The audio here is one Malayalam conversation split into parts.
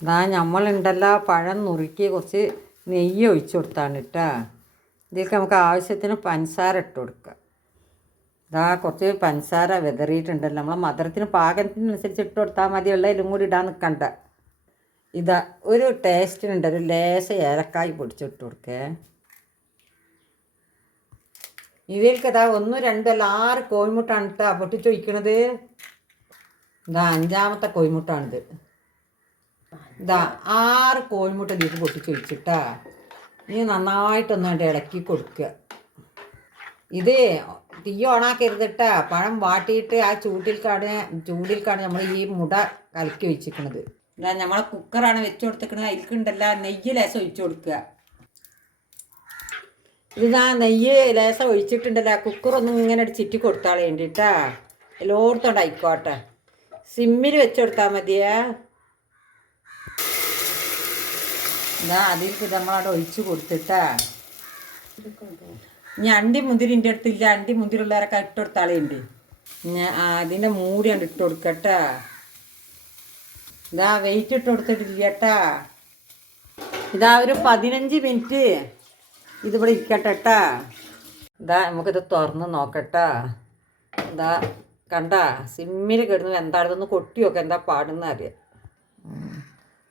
ഇതാ നമ്മളുണ്ടല്ലോ പഴം നുറുക്കി കുറച്ച് നെയ്യ് ഒഴിച്ചു കൊടുത്താണ് കേട്ടോ ഇതിലേക്ക് നമുക്ക് ആവശ്യത്തിന് പഞ്ചസാര ഇട്ട് കൊടുക്കുക ഇതാ കുറച്ച് പഞ്ചസാര വിതറിയിട്ടുണ്ടല്ലോ. നമ്മളെ മധുരത്തിന് പാകത്തിനനുസരിച്ച് ഇട്ട് കൊടുത്താൽ മതിയുള്ള ഇതും കൂടി ഇടാൻ നിൽക്കണ്ട ഇതാ ഒരു ടേസ്റ്റിനുണ്ട് ഒരു ലേശ ഏലക്കായ് പൊടിച്ചിട്ട് കൊടുക്കേ. ഇവർക്ക് ഇതാ ഒന്നും രണ്ടും അല്ല ആറ് കോഴിമുട്ടാണ് കേട്ടോ പൊട്ടിച്ചൊഴിക്കണത്. ഇതാ അഞ്ചാമത്തെ കോഴിമുട്ടാണിത്. ഇതാ ആറ് കോഴിമുട്ട ഇതിലേക്ക് പൊട്ടിച്ച് വെച്ചിട്ടാ നീ നന്നായിട്ടൊന്ന് വേണ്ട ഇളക്കി കൊടുക്കുക. ഇത് തീ ഓണാക്കരുതിട്ടാ. പഴം വാട്ടിയിട്ട് ആ ചൂട്ടിൽ കാണ് ചൂടിൽ കാണ് നമ്മൾ ഈ മുട കലക്കി വെച്ചിരിക്കണത് നമ്മളെ കുക്കറാണ് വെച്ച് കൊടുത്തിക്കണത് അതിൽക്കുണ്ടല്ല നെയ്യ് ലേശം ഒഴിച്ചു കൊടുക്കുക. ഇത് ഞാൻ നെയ്യ് ലേശം ഒഴിച്ചിട്ടുണ്ടല്ലോ. കുക്കറൊന്നും ഇങ്ങനെ ചിറ്റി കൊടുത്താൽ വേണ്ടിട്ടാ എല്ലായിടത്തോണ്ട് ആയിക്കോട്ടെ സിമ്മിൽ വെച്ച് കൊടുത്താൽ മതിയേ. ഇതാ അതിലേക്ക് നമ്മളവിടെ ഒഴിച്ചു കൊടുത്തിട്ടാ. ഇനി അണ്ടി മുന്തിരിന്റെ അടുത്തില്ല. അണ്ടി മുന്തിരിയുള്ളവരൊക്കെ ഇട്ട് കൊടുത്താളുണ്ട് ഞാൻ അതിന്റെ മൂടി കണ്ട് ഇട്ട് കൊടുക്കട്ടാ. ഇതാ വെയിറ്റ് ഇട്ട് കൊടുത്തിട്ടില്ല കേട്ടാ ഇതാ ഒരു പതിനഞ്ച് മിനിറ്റ് ഇതിവിടെ ഇരിക്കട്ടെ കേട്ടാ ഇതാ നമുക്കിത് തുറന്ന് നോക്കട്ടാ. ഇതാ കണ്ട സിമ്മിൽ കിടന്നു എന്താണെന്ന് കൊട്ടി നോക്കാം എന്താ പാടുന്ന അറിയാം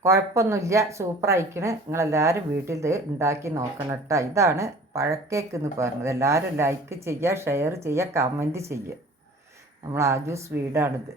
കുഴപ്പമൊന്നുമില്ല. സൂപ്പർ അയക്കണ് നിങ്ങളെല്ലാവരും വീട്ടിൽ ഇത് ഉണ്ടാക്കി നോക്കണം കേട്ടോ. ഇതാണ് പഴക്കേക്ക് എന്ന് പറഞ്ഞത്. എല്ലാവരും ലൈക്ക് ചെയ്യുക ഷെയർ ചെയ്യുക കമന്റ് ചെയ്യുക. നമ്മൾ ആജു വീടാണിത്.